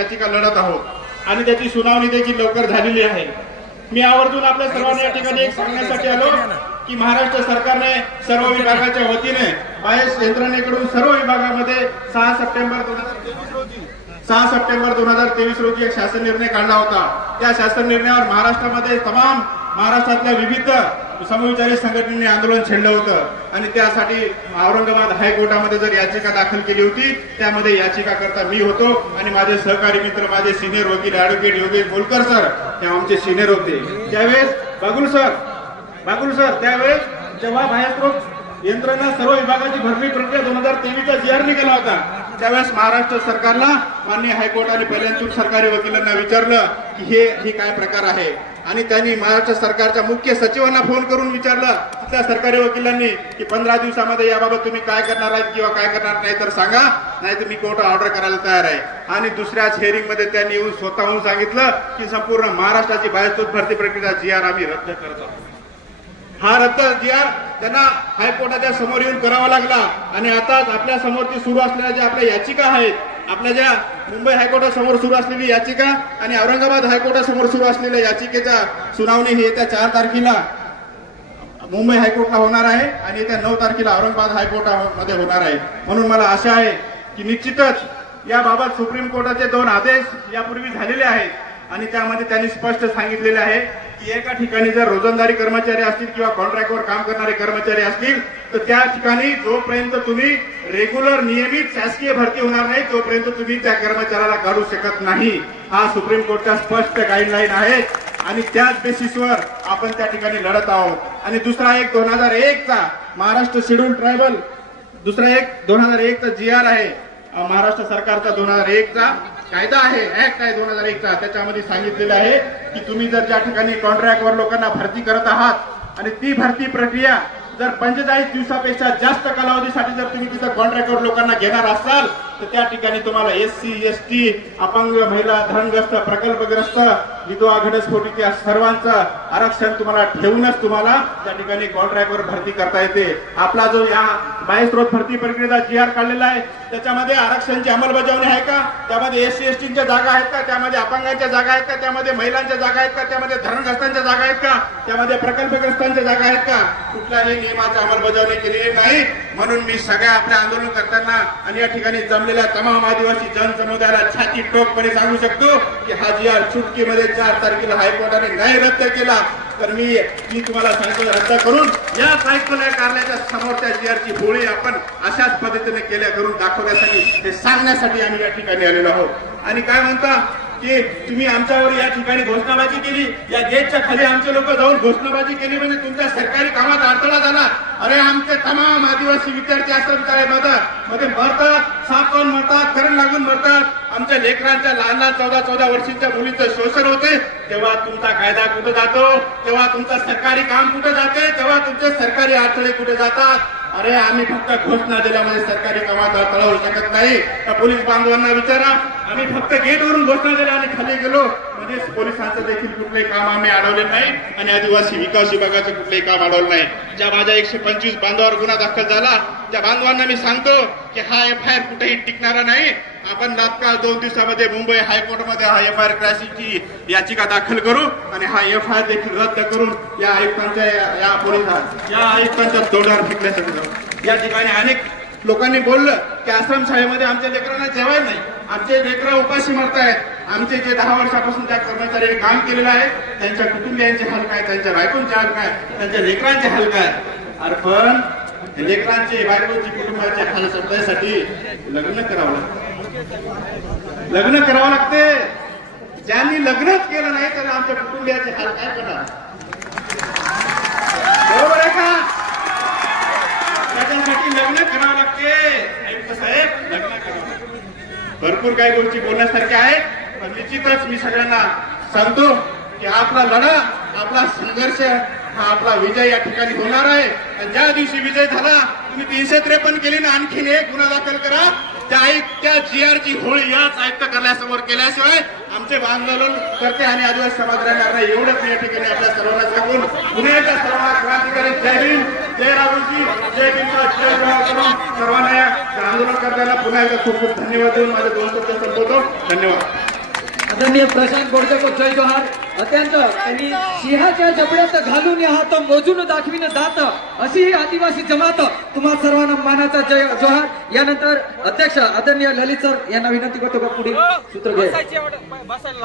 याचिका लढत आहोत आणि त्याची सुनावणी देखील लवकर झालेली आहे। मी आवर्जून आपल्या सर्वांना या ठिकाणी एक सांगण्यासाठी आलो की महाराष्ट्र सरकारने सर्व विभागाच्या वतीने बाह्य यंत्रणेकडून सर्व विभागामध्ये 6 सप्टेंबर 2023 रोजी एक शासन निर्णय काढला होता। त्या शासन निर्णयावर महाराष्ट्रामध्ये तमाम महाराष्ट्रातल्या विविध समविचारी संघटनेने आंदोलन छेडलं होतं आणि त्यासाठी औरंगाबाद हायकोर्टामध्ये जर याचिका दाखल केली होती, त्यामध्ये याचिकाकर्ता मी होतो आणि माझे सहकारी मित्र, माझे सिनियर वकील ऍडव्होकेट योगेश बोलकर सर हे आमचे सिनियर होते। त्यावेळेस बागुल सर त्यावेळेस जेव्हा बाह्यस्रोत यंत्रणा सर्व विभागाची भरती प्रक्रिया 2023चा GR निघाला होता, त्यावेळेस महाराष्ट्र सरकारला माननीय हायकोर्टाने पहिल्यांदा सरकारी वकिलांना विचारलं की हे काय प्रकार आहे आणि त्यांनी महाराष्ट्र सरकारच्या मुख्य सचिवांना फोन करून विचारलं तिथल्या सरकारी वकिलांनी की 15 दिवसामध्ये याबाबत तुम्ही काय करणार आहात किंवा काय करणार नाही तर सांगा, नाहीतर मी कोर्ट ऑर्डर करायला तयार आहे। आणि दुसऱ्याच हिअरिंग मध्ये त्यांनी येऊन स्वतःहून सांगितलं की संपूर्ण महाराष्ट्राची बाह्यस्रोत भरती प्रक्रिया GR आम्ही रद्द करत आहोत। हा रद्द GR त्यांना हायकोर्टाच्या समोर येऊन करावा लागला आणि आता आपल्या समोरची सुरू असलेल्या ज्या आपल्या याचिका आहेत, आपल्या ज्या मुंबई हायकोर्टासमोर सुरू असलेली याचिका आणि औरंगाबाद हायकोर्टासमोर सुरू असलेल्या याचिकेचा सुनावणी ही येत्या 4 तारखेला मुंबई हायकोर्टला होणार आहे आणि येत्या 9 तारखेला औरंगाबाद हायकोर्टामध्ये होणार आहे। म्हणून मला आशा आहे की निश्चितच याबाबत सुप्रीम कोर्टाचे 2 आदेश यापूर्वी झालेले आहेत आणि त्यामध्ये त्यांनी स्पष्ट सांगितलेले आहे की एका ठिकाणी जर रोजंदारी कर्मचारी असतील किंवा कॉन्ट्रॅक्टवर काम करणारे कर्मचारी असतील तर त्या ठिकाणी जोपर्यंत तुम्ही रेग्युलर नियमित शासकीय भरती होणार नाही तोपर्यंत तुम्ही त्या कर्मचाऱ्याला काढू शकत नाही। हा सुप्रीम कोर्टचा स्पष्ट गाईडलाईन आहे आणि त्याच बेसिसवर आपण त्या ठिकाणी लढत आहोत। आणि दुसरा एक 2001चा महाराष्ट्र शेड्यूल ट्रायबल, दुसरा एक 2001चा GR आहे, महाराष्ट्र सरकारचा 2001चा कायदा आहे, ऍक्ट आहे 2001चा, त्याच्यामध्ये सांगितलेलं आहे की तुम्ही जर ज्या ठिकाणी कॉन्ट्रॅक्टवर लोकांना भरती करत आहात आणि ती भरती प्रक्रिया जर 45 दिवसापेक्षा जास्त कालावधीसाठी जर तुम्ही तिथं कॉन्ट्रॅक्टवर लोकांना घेणार असाल तर त्या ठिकाणी तुम्हाला SC ST अपंग महिला धरणग्रस्त प्रकल्पग्रस्त विधवा घटस्फोटित या सर्वांचं आरक्षण तुम्हाला ठेवूनच तुम्हाला त्या ठिकाणी कॉन्ट्रॅक्टवर भरती करता येते। आपला जो या बाह्यस्रोत भरती प्रक्रियेचा GR काढलेला आहे त्याच्यामध्ये आरक्षणाची अंमलबजावणी आहे का, त्यामध्ये SC STच्या जागा आहेत का, त्यामध्ये अपंगांच्या जागा आहेत का, त्यामध्ये महिलांच्या जागा आहेत का, त्यामध्ये धरणग्रस्तांच्या जागा आहेत का, त्यामध्ये प्रकल्पग्रस्तांच्या जागा आहेत का, कुठल्याही नियमाची अंमलबजावणी केलेली नाही। म्हणून मी सगळ्या आपल्या आंदोलनकर्त्यांना आणि या ठिकाणी जमलेल्या तमाम आदिवासी जनसमुदायाला छाती ठोकपणे सांगू शकतो की हा GR चुटकीमध्ये 4 तारखेला हायकोर्टाने नाही रद्द केला तर मी तुम्हाला सांगतो रद्द करून या आयुक्तालय कार्यालयाच्या समोरच्या GRची होळी आपण अशाच पद्धतीने केल्या करून दाखवण्यासाठी हे सांगण्यासाठी आम्ही या ठिकाणी आलेलो आहोत। आणि काय म्हणता की तुम्ही आमच्यावर या ठिकाणी घोषणाबाजी केली, या गेटच्या खाली आमचे लोक जाऊन घोषणाबाजी केली म्हणजे तुमच्या सरकारी कामात अडथळा झाला। अरे आमचे तमाम आदिवासी विद्यार्थी आश्रमशाळेमध्ये मरतात, साप खाऊन मरतात, करंट लागून मरतात, आमच्या लेकरांच्या लहान 14 वर्षांच्या मुलीचं शोषण होते, तेव्हा तुमचा कायदा कुठे जातो, तेव्हा तुमचं सरकारी काम कुठे जाते, तेव्हा तुमचे सरकारी अडथळे कुठे जातात। अरे आम्ही फक्त घोषणा दिल्यामध्ये सरकारी कामात अडथळा होऊ शकत नाही। तर पोलीस बांधवांना विचारा, आम्ही फक्त गेटवरून घोषणा दिल्या आणि खाली गेलो म्हणजे पोलिसांचं देखील कुठलंही काम आम्ही अडवले नाही आणि आदिवासी विकास विभागाचं कुठलंही काम अडवलं नाही। ज्या माझ्या 125 बांधवावर गुन्हा दाखल झाला त्या बांधवांना मी सांगतो की हा FIR कुठेही टिकणारा नाही। आपण तात्काळ 2 दिवसामध्ये मुंबई हायकोर्टमध्ये हा FIR क्रॅशिंगची याचिका दाखल करू आणि हा FIR देखील रद्द करून या आयुक्तांच्या या आयुक्तांच्या तोंडावर फेकण्यासाठी जाऊ। या ठिकाणी अनेक लोकांनी बोललं की आश्रमशाळेमध्ये आमच्या लेकरांना जेवायला नाही, आमचे लेकरं उपाशी मरतायत, आमचे जे 10 वर्षापासून त्या कर्मचाऱ्यांनी काम केलेलं आहे त्यांच्या कुटुंबियांचे हाल काय, त्यांच्या बायकोंचे हाल काय, त्यांच्या लेकरांचे हाल काय। अरे पण लेकरांचे बायकोचे कुटुंबाचे हाल संपण्यासाठी लग्न करावं लागतं, लग्न करावं लागते। ज्यांनी लग्नच केलं नाही तर आमच्या कुटुंबियाचे हाल काय करणार, बरोबर आहे का? त्याच्यासाठी लग्न करावं लागते आयुक्त साहेब, लग्न करावं लागते। भरपूर काही गोष्टी बोलण्यासारख्या आहेत पण निश्चितच मी सगळ्यांना सांगतो की आपला लढा, आपला संघर्ष हा आपला विजय या ठिकाणी होणार आहे। ज्या दिवशी विजय झाला तुम्ही 353 केली ना आणखीन एक गुन्हा दाखल करा, त्या GRची होळी याच आयुक्त कार्यालयासमोर केल्याशिवाय आमचे आंदोलन करते आणि आदिवासी समाज राहणार नाही। एवढंच या ठिकाणी आपल्या सर्वांना सांगून पुन्हा एकदा सर्वांना क्रांतिकारी जय भीम, जय राहुलजी, जय भीमचा जय करून सर्वांना या आंदोलन करताना पुन्हा एकदा खूप खूप धन्यवाद देऊन माझे 2 शब्द संपवतो। धन्यवाद। आदरणीय प्रशांत गोडके को जय जोहार. अत्यंत त्यांनी सिंहाच्या जबड्यात घालून हात मोजून दाखविन जात अशी ही आदिवासी जमात तुम्हा सर्वांना मानाचा जय जोहार. यानंतर अध्यक्ष आदरणीय ललित सर यांना विनंती करतो का पुढील सूत्र घ्या.